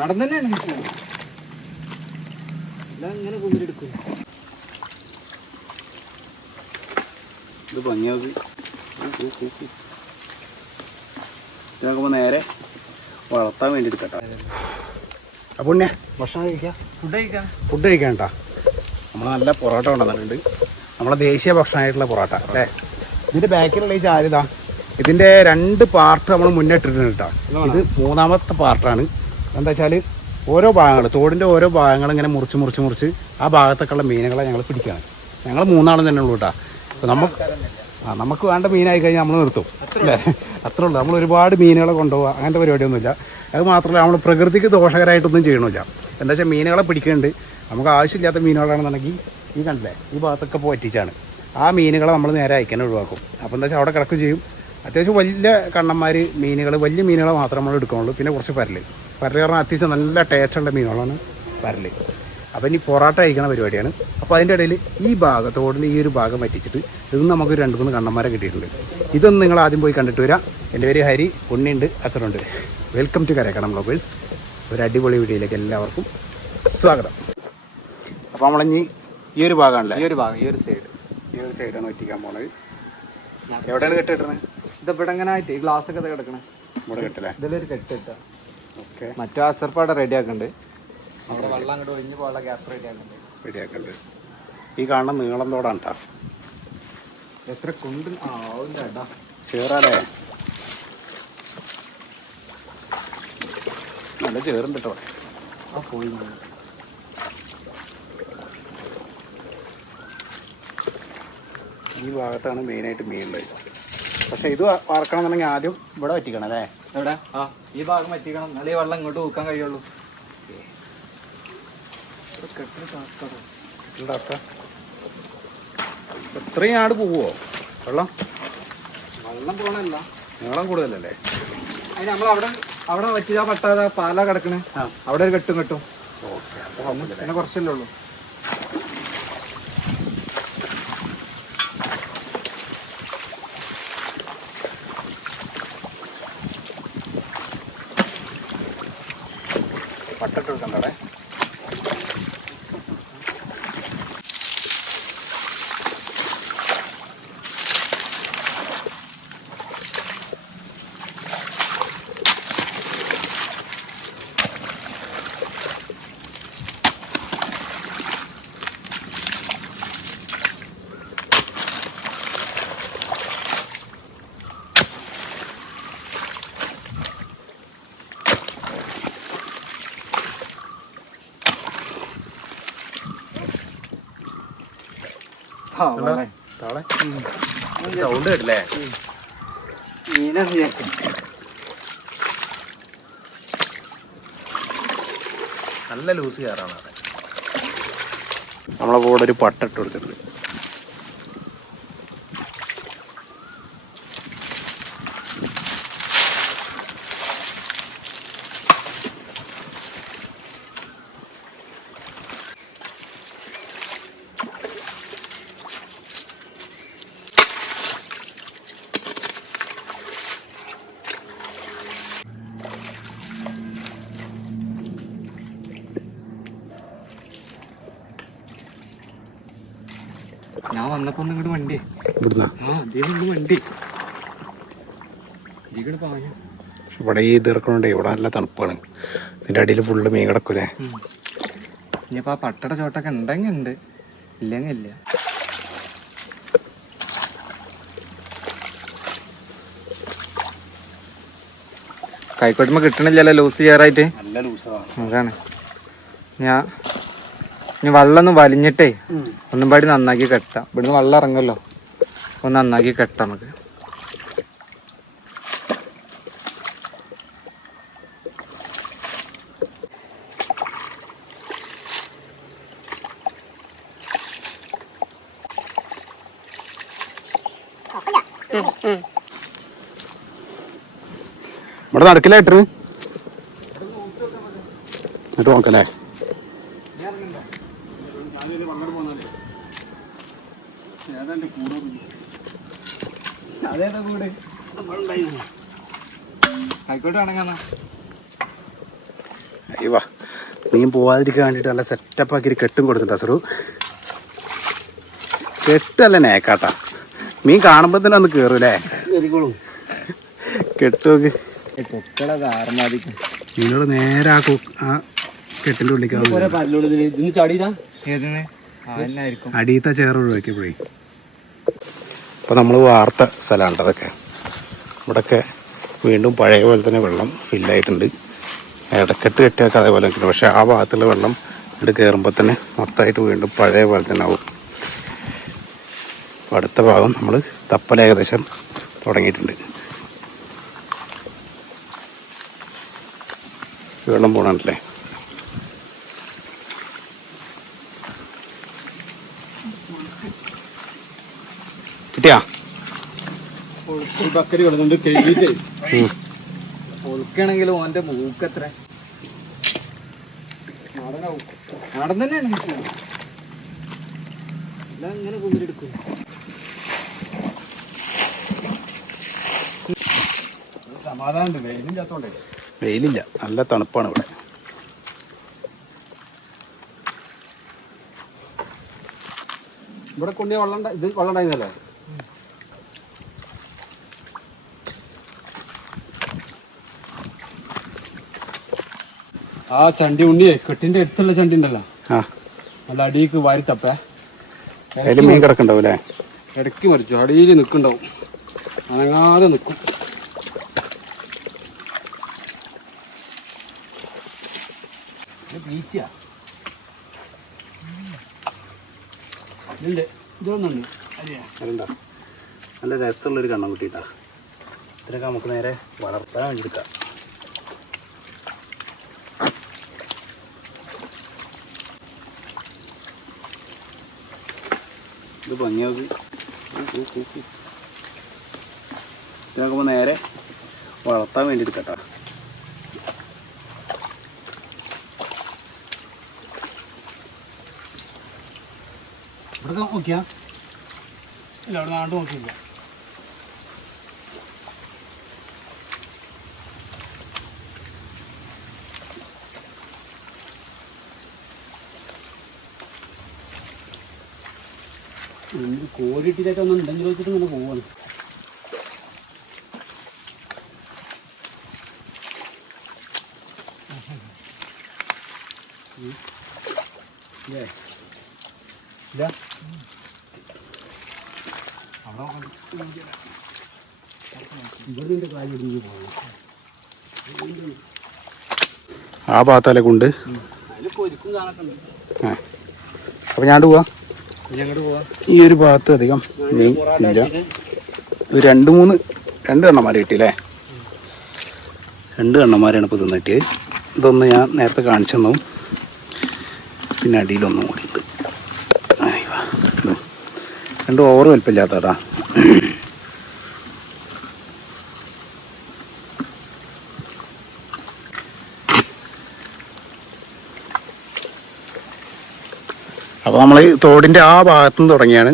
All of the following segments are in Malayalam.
തന്നെയാണ് ഇത് ഭംഗിയാക്കി ഇതിനൊക്കെ നേരെ വളർത്താൻ വേണ്ടി എടുക്കട്ടെ അപ്പോൾ ഭക്ഷണം കഴിക്കാം? ഫുഡ് കഴിക്കാം. ഫുഡ് കഴിക്കാം കേട്ടോ. നമ്മൾ നല്ല പൊറോട്ട കൊണ്ടുവന്നിട്ടുണ്ട്. നമ്മളെ ദേശീയ ഭക്ഷണമായിട്ടുള്ള പൊറോട്ട അല്ലേ? ഇതിന്റെ ബാക്കിലുള്ള ഈ ചാരിതാ ഇതിന്റെ രണ്ട് പാർട്ട് നമ്മൾ മുന്നേ ഇട്ടിട്ടുണ്ട് കേട്ടോ. ഇത് മൂന്നാമത്തെ പാർട്ടാണ് എന്താ വെച്ചാൽ ഓരോ ഭാഗങ്ങൾ തോടിന്റെ ഓരോ ഭാഗങ്ങൾ ഇങ്ങനെ മുറിച്ച് മുറിച്ച് മുറിച്ച് ആ ഭാഗത്തൊക്കെയുള്ള മീനുകളെ ഞങ്ങൾ പിടിക്കുകയാണ്. ഞങ്ങൾ മൂന്നാളും തന്നെ ഉള്ളൂ കേട്ടോ. അപ്പോൾ നമുക്ക് ആ നമുക്ക് വേണ്ട മീനായി കഴിഞ്ഞാൽ നമ്മൾ നിർത്തും. അല്ലേ? അത്രേ ഉള്ളൂ. നമ്മൾ ഒരുപാട് മീനുകളെ കൊണ്ടുപോകുക അങ്ങനത്തെ പരിപാടിയൊന്നുമില്ല. അത് മാത്രമല്ല നമ്മൾ പ്രകൃതിക്ക് ദോഷകരമായിട്ടൊന്നും ചെയ്യണമില്ല. എന്താ വെച്ചാൽ മീനുകളെ പിടിക്കുന്നുണ്ട്. നമുക്ക് ആവശ്യമില്ലാത്ത മീനുകളാണെന്നുണ്ടെങ്കിൽ ഈ കണ്ടില്ലേ ഈ ഭാഗത്തൊക്കെ പോറ്റിച്ചാണ് ആ മീനുകളെ നമ്മൾ നേരെ അയക്കാൻ ഒഴിവാക്കും. അപ്പോൾ എന്താ വെച്ചാൽ അവിടെ കിടക്കുകയും ചെയ്യും. അത്യാവശ്യം വലിയ കണ്ണന്മാർ മീനുകൾ വലിയ മീനുകൾ മാത്രമേ നമ്മൾ പിന്നെ കുറച്ച് പരൽ. പരൽ പറഞ്ഞാൽ അത്യാവശ്യം നല്ല ടേസ്റ്റുള്ള മീനുകളാണ് പരൽ. അപ്പോൾ ഇനി പൊറാട്ട കഴിക്കുന്ന പരിപാടിയാണ്. അപ്പോൾ അതിന്റെ ഇടയിൽ ഈ ഭാഗത്തോടിന്റെ ഈ ഒരു ഭാഗം പറ്റിച്ചിട്ട് ഇതൊന്നും നമുക്ക് രണ്ട് മൂന്ന് കണ്ണന്മാരെ കിട്ടിയിട്ടുണ്ട്. ഇതൊന്നും നിങ്ങൾ ആദ്യം പോയി കണ്ടിട്ട് വരാം. എന്റെ പേര് ഹരി ഉണ്ണിയുണ്ട് അസറുണ്ട് വെൽക്കം ടു കരക്കണം ബ്ലോഗേഴ്സ് ഒരു അടിപൊളി വീഡിയോയിലേക്ക് എല്ലാവർക്കും സ്വാഗതം. അപ്പോൾ നമ്മളിനി ഈ ഒരു ഭാഗമാണല്ലേ ഈ ഒരു ഭാഗം ഈ ഒരു സൈഡ് ഈ ഒരു സൈഡാണ് ഒറ്റിക്കാൻ പോണത്. എവിടെയാണ് കെട്ടിട്ടത് ഇത് ഇവിടെ ഈ ഗ്ലാസ് ഒക്കെ കിടക്കണേ? ഇവിടെ കെട്ടല്ലേ? ഇതിലൊരു ഓക്കെ മറ്റു അസർപ്പാടെ റെഡി ആക്കണ്ട് അവിടെ വെള്ളം അങ്ങോട്ട് ഒഴിഞ്ഞു പോകാനുള്ള ഗ്യാപ്പ് റെഡി ആക്കണ്ട് ഈ കാണുന്ന നീളം തോടാണ് കേട്ടോ എത്ര കുണ്ട് ആ ചേറാലേ. നല്ല ചേറുണ്ട് കേട്ടോ ആ പോയി ഈ ഭാഗത്താണ് മെയിനായിട്ട് മീനുള്ളത് പക്ഷേ ഇത് വാർക്കണം എന്നുണ്ടെങ്കിൽ ആദ്യം ഇവിടെ വറ്റിക്കണം അല്ലേ? എവിടെ? ആ ഈ ഭാഗം വറ്റിക്കണം. എന്നാലേ ഈ വെള്ളം ഇങ്ങോട്ട് ഊക്കാൻ കഴിയുള്ളൂ. ഇത്രയും ആട് പോവോ? വെള്ളം? വെള്ളം പോണല്ല നീളം കൂടുതലല്ലേ? അതിന് നമ്മൾ അവിടെ അവിടെ പറ്റിയ പട്ടാതെ പാല കിടക്കണേ. ആ. അവിടെ ഒരു കെട്ടും കെട്ടും. ഓക്കെ പിന്നെ കുറച്ചല്ലേ ഉള്ളൂ. സൗണ്ട് കേട്ടില്ലേ? മീനെ. നല്ല ലൂസ് കയറാണ് നമ്മളെ കൂടെ ഒരു പട്ടിട്ട് കൊടുത്തിട്ടുണ്ട്. ഞാൻ വന്നപ്പോ ഇങ്ങോട്ട് വണ്ടി. ഇവിടുന്ന്? ആ ഇതിൽ വണ്ടി. പാഞ്ഞു. ഇവിടെ ഈ ഇത് ഇവിടെ നല്ല തണുപ്പാണ്. ഇതിന്റെ അടിയിൽ ഫുള്ള് മീൻ കിടക്കൂലേ? ഇനിയിപ്പോ ആ പട്ടട ചോട്ടൊക്കെ ഉണ്ടെങ്കിൽ ഉണ്ട്. ഇല്ലെങ്കിൽ ഇല്ല. കൈക്കോട്ടുമ്പോ കിട്ടണില്ലല്ലോ ലൂസ് ചെയ്യാറായിട്ട്? നല്ല ലൂസാണ് അതാണ്. ഞാൻ ഇനി വെള്ളം ഒന്ന് വലിഞ്ഞിട്ടേ ഒന്നും പാടി നന്നാക്കി കെട്ടാം. ഇവിടുന്ന് വെള്ളം ഇറങ്ങല്ലോ ഒന്ന് നന്നാക്കി കെട്ടാം നമുക്ക്. ഇവിടെ നടക്കില്ലായിട്ട് എന്നിട്ട് നോക്കല്ലേ അതേതാ കൂടെ അയ്യവാ മീൻ പോവാതിരിക്കാൻ വേണ്ടിയിട്ട് നല്ല സെറ്റപ്പ് ആക്കി കെട്ടും കൊടുത്തിട്ടുണ്ട് അസറു കെട്ടല്ല നേക്കാട്ടാ മീൻ കാണുമ്പോൾ തന്നെ ഒന്ന് കയറൂലേ കെട്ടോക്ക്. നേരെ ആ കെട്ടിന്റെ ആ കെട്ടിന്റെ ഉള്ളിലേക്ക് അടിയത്തെ ചേർ പോയി. അപ്പോൾ നമ്മൾ വാർത്ത സ്ഥലമാണ് അതൊക്കെ ഇവിടെയൊക്കെ വീണ്ടും പഴയ പോലെ തന്നെ വെള്ളം ഫില്ലായിട്ടുണ്ട് ഇടക്കെട്ട് കെട്ടിയൊക്കെ അതേപോലെ നിൽക്കുന്നു പക്ഷേ ആ ഭാഗത്തുള്ള വെള്ളം ഇട്ട് കയറുമ്പോൾ തന്നെ മൊത്തമായിട്ട് വീണ്ടും പഴയ പോലെ തന്നെ ആവും. അപ്പോൾ അടുത്ത ഭാഗം നമ്മൾ തപ്പൽ ഏകദേശം തുടങ്ങിയിട്ടുണ്ട്. വെള്ളം പോകണല്ലേ കിട്ടിയാ? ബക്കരി കിടന്നുണ്ട് കഴുകിയിട്ട്. ഉം. ഒളുക്കാണെങ്കിലും ഓന്റെ മൂക്കത്ര? നാടൻ തന്നെയാണ് അങ്ങനെ കുമ്പിലെടുക്കും സമാധാനം വെയിലും ചാത്തോണ്ടേ വെയിലില്ല. നല്ല തണുപ്പാണ് ഇവിടെ. ഇവിടെ കൊണ്ടുപോയി വെള്ളം ഇത് വെള്ളം ഉണ്ടായിരുന്നല്ലേ? ആ ചണ്ടി ഉണ്ണിയെ കെട്ടിന്റെ അടുത്തുള്ള ചണ്ടി ഉണ്ടല്ലോ നല്ല അടിക്ക് വാരി തപ്പേ. അതിൽ മീൻ കിടക്കണ്ടാവും അല്ലേ? ഇടയ്ക്ക് മറിച്ചു അടിയിൽ നിൽക്കണ്ടാവും അനങ്ങാതെ നിൽക്കും. ബീച്ചാ നല്ല രസമുള്ളൊരു കണ്ണം കുട്ടിട്ടാ ഇത്രയൊക്കെ നമുക്ക് നേരെ വളർത്താൻ വേണ്ടി എടുക്കാം ഇത് ഭംഗിയാവ് ഇതിനൊക്കെ നേരെ വളർത്താൻ വേണ്ടി എടുക്കട്ടോ ഇവിടെ നോക്കിയാ ഇല്ല അവിടെ നാട്ട് നോക്കിയില്ല എന്ത് കോരിട്ടിട്ടൊക്കെ ഒന്ന് ഉണ്ടെങ്കിൽ വെച്ചിട്ട് ഇങ്ങനെ പോവാണ്. കാര്യം ഇടിഞ്ഞ് പോകണം ആ ഭാഗത്തല്ലേ കൊണ്ട്? അപ്പോൾ ഞാൻ പോവാ. ഈ ഒരു ഭാഗത്ത് അധികം മീൻ ഇല്ല. ഒരു രണ്ട് മൂന്ന് രണ്ട് കണ്ണന്മാർ കിട്ടിയില്ലേ? രണ്ട് കണ്ണന്മാരാണ് ഇപ്പോൾ തിന്ന് ഇതൊന്ന് ഞാൻ നേരത്തെ കാണിച്ചു തന്നു പിന്നെ അടിയിലൊന്നും കൂടി ഉണ്ട്. രണ്ട് ഓവർ വലിപ്പമില്ലാത്തടാ അപ്പോൾ നമ്മൾ തോടിന്റെ ആ ഭാഗത്തു നിന്ന് തുടങ്ങിയാണ്.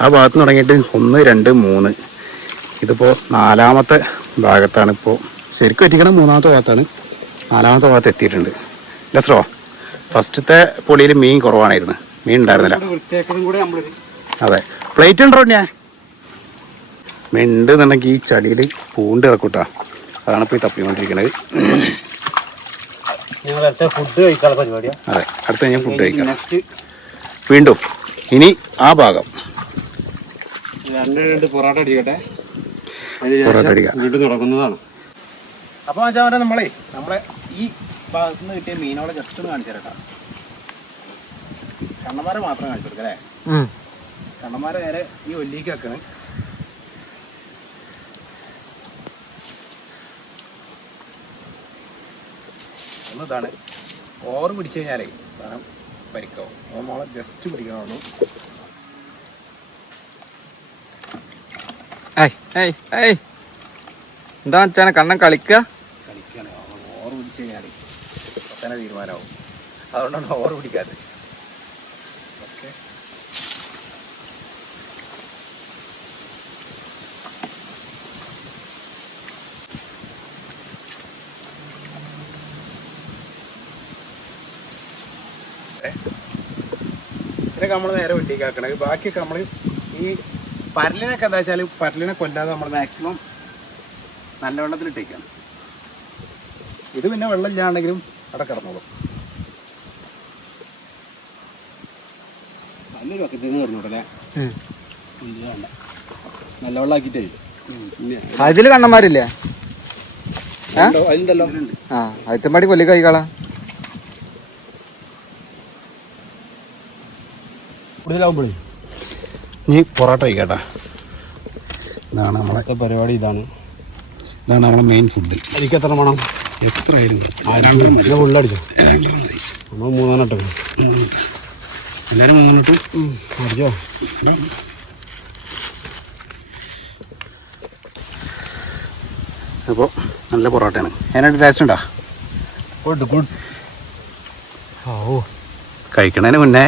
ആ ഭാഗത്ത് നിന്ന് തുടങ്ങിയിട്ട് ഒന്ന് രണ്ട് മൂന്ന്. ഇതിപ്പോൾ നാലാമത്തെ ഭാഗത്താണ് ഇപ്പോൾ ശരിക്കും എത്തിക്കണം മൂന്നാമത്തെ ഭാഗത്താണ്. നാലാമത്തെ ഭാഗത്ത് എത്തിയിട്ടുണ്ട്. ലസ്രോ ഫസ്റ്റത്തെ പൊളിയിൽ മീൻ കുറവാണായിരുന്നു. മീൻ ഉണ്ടായിരുന്നില്ല. അതെ. പ്ലേറ്റ് ഉണ്ടോ ഞാൻ മീൻ ഉണ്ട് എന്നുണ്ടെങ്കിൽ ഈ ചളിയിൽ പൂണ്ട് കിടക്കൂട്ടാ. അതാണ് ഇപ്പോൾ ഈ തപ്പിക്കൊണ്ടിരിക്കുന്നത് ഞങ്ങൾ അടുത്ത ഫുഡ് കഴിക്കാനുള്ള അതെ. അടുത്ത ഞാൻ ഫുഡ് കഴിക്കാം. വീണ്ടും ഇനി ആ ഭാഗം. രണ്ട് രണ്ട് പൊറോട്ട അടിക്കട്ടെ. പൊറോട്ട ശേഷം അടിക്കാം. വീണ്ടും തുടങ്ങുന്നതാണ്. അപ്പോൾ വെച്ചാൽ നമ്മളെ നമ്മളെ ഈ ഭാഗത്ത് നിന്ന് കിട്ടിയ മീനോടെ ജസ്റ്റ് ഒന്ന് കാണിച്ചു തരട്ടാ. കണ്ണന്മാരെ മാത്രം കാണിച്ചു കൊടുക്കല്ലേ കണ്ണന്മാരെ നേരെ ഈ ഒല്ലിക്ക് വെക്കണേ. ഒന്ന് ഇതാണ്. ഓവർ പിടിച്ചു കഴിഞ്ഞാലേ സാധനം പരിക്കാവും അത് മോളെ ജസ്റ്റ് ഏയ് എന്താ വെച്ചാൽ കണ്ണൻ കളിക്കുക കളിക്കുകയാണ് ഓവർ പിടിച്ചു കഴിഞ്ഞാൽ തീരുമാനമാവും. അതുകൊണ്ടാണ് ഓവർ പിടിക്കാത്തത്. ഇതിനൊക്കെ നമ്മൾ നേരെ വണ്ടിക്ക് ആക്കണത് ബാക്കിയൊക്കെ നമ്മൾ ഈ പരലിനൊക്കെ എന്താ വെച്ചാൽ പരലിനെ കൊല്ലാതെ നമ്മൾ മാക്സിമം നല്ല വെള്ളത്തിലിട്ടേക്കാണ് ഇത് പിന്നെ വെള്ളം ഇല്ലാണ്ടെങ്കിലും അവിടെ കിടന്നോളും. നല്ലൊരു പക്കത്തിൽ നിന്ന് കിടന്നോട്ടെ ഇല്ല വേണ്ട. നല്ല വെള്ളമാക്കിട്ടേ അതിൽ കണ്ണന്മാരില്ലേ? അതിന്റെ അതിലുണ്ടല്ലോ. ആ അയത്തമ്പാടി കൊല്ലി കൂടുതലാവുമ്പോഴേ നീ പൊറോട്ട കഴിക്കട്ടെ. ഇതാണ് നമ്മളെ പരിപാടി ഇതാണ്. ഇതാണ് നമ്മളെ മെയിൻ ഫുഡ് എനിക്ക് എത്ര വേണം? എത്ര ആയാലും പിന്നെ ഫുള്ളടിച്ചോ നമ്മൾ മൂന്നെണ്ണം എല്ലാവരും വന്നിട്ട് അടിച്ചോ? അപ്പോൾ നല്ല പൊറോട്ടയാണ്. അതിനായിട്ട് ടേസ്റ്റ് ഉണ്ടോ? ഗുഡ് ഗുഡ് ഓ കഴിക്കണതിന് മുന്നേ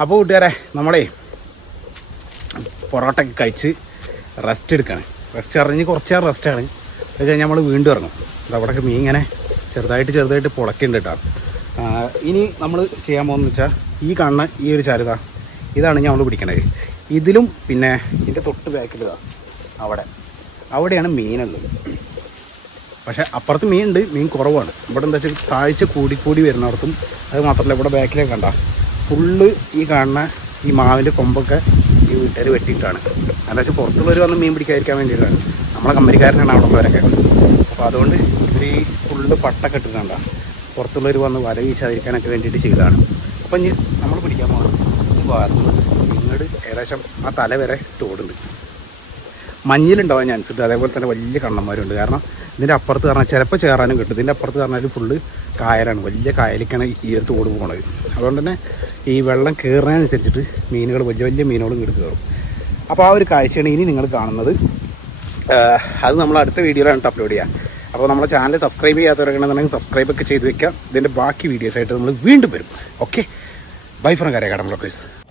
അപ്പോൾ കൂട്ടുകാരെ നമ്മളേ പൊറോട്ട ഒക്കെ കഴിച്ച് റെസ്റ്റ് എടുക്കുകയാണ് റെസ്റ്റ് അറിഞ്ഞ് കുറച്ച് നേരം റെസ്റ്റാണ് അത് കഴിഞ്ഞ് നമ്മൾ വീണ്ടും ഇറങ്ങും. അത് അവിടെയൊക്കെ മീൻ ഇങ്ങനെ ചെറുതായിട്ട് ചെറുതായിട്ട് പുളക്കുന്നുണ്ട് കേട്ടോ. ഇനി നമ്മൾ ചെയ്യാൻ പോകുന്നത് വെച്ചാൽ ഈ കാണുന്ന ഈ ഒരു ചരുത ഇതാണ് നമ്മൾ പിടിക്കണത്. ഇതിലും പിന്നെ ഇതിന്റെ തൊട്ട് ബാക്കിലിതാ അവിടെ. അവിടെയാണ് മീനുള്ളത് പക്ഷെ അപ്പുറത്ത് മീനുണ്ട് മീൻ കുറവാണ്. ഇവിടെ എന്താ വെച്ചാൽ താഴ്ച കൂടി കൂടി വരുന്നിടത്തും അത് മാത്രമല്ല ഇവിടെ ബാക്കിലേക്ക് കണ്ട. ഫുള്ള് ഈ കാണുന്ന ഈ മാവിന്റെ കൊമ്പൊക്കെ ഈ വീട്ടുകാർ വെട്ടിയിട്ടാണ്. എന്താ വെച്ചാൽ പുറത്തുള്ളവർ വന്ന് മീൻ പിടിക്കാതിരിക്കാൻ വേണ്ടിയിട്ടാണ്. നമ്മളെ കമ്പനിക്കാരനാണ് അവിടെ ഉള്ളവരൊക്കെ അപ്പോൾ അതുകൊണ്ട് ഇവർ ഈ ഫുള്ള് പട്ടൊക്കെ ഇട്ടിട്ടുണ്ട? പുറത്തുള്ളവർ വന്ന് വല വീശാതിരിക്കാനൊക്കെ വേണ്ടിയിട്ട് ചെയ്തതാണ്. അപ്പം ഇനി നമ്മൾ പിടിക്കാൻ പോകണം ഈ ഭാഗത്ത് ഇങ്ങോട്ട് ഏകദേശം ആ തല വരെ തോടുണ്ട്. മഞ്ഞിലുണ്ടാവാൻ ഞാൻ ഉണ്ട് അതേപോലെ തന്നെ വലിയ കണ്ണന്മാരുണ്ട്. കാരണം ഇതിന്റെ അപ്പുറത്ത് പറഞ്ഞാൽ ചിലപ്പോൾ ചേറാനും കിട്ടും. ഇതിന്റെ അപ്പുറത്ത് പറഞ്ഞാൽ ഫുള്ള് കായലാണ്. വലിയ കായലിക്കാണ് ഈ അടുത്ത് പോണത്. അതുകൊണ്ട് തന്നെ ഈ വെള്ളം കയറുന്നതിനനുസരിച്ചിട്ട് മീനുകൾ വലിയ വലിയ മീനുകളും ഇങ്ങോട്ട് കയറും അപ്പോൾ ആ ഒരു കാഴ്ചയാണ് ഇനി നിങ്ങൾ കാണുന്നത്. അത് നമ്മൾ അടുത്ത വീഡിയോയിലാണ് അപ്ലോഡ് ചെയ്യുക അപ്പോൾ നമ്മൾ ചാനൽ സബ്സ്ക്രൈബ് ചെയ്യാത്തവരൊക്കെയാണെന്നുണ്ടെങ്കിൽ സബ്സ്ക്രൈബ് ഒക്കെ ചെയ്ത് വെക്കുക. ഇതിന്റെ ബാക്കി വീഡിയോസായിട്ട് നമ്മൾ വീണ്ടും വരും. ഓക്കെ ബൈ ഫ്രം കരയാ കടം ബ്ലോക്കേഴ്സ്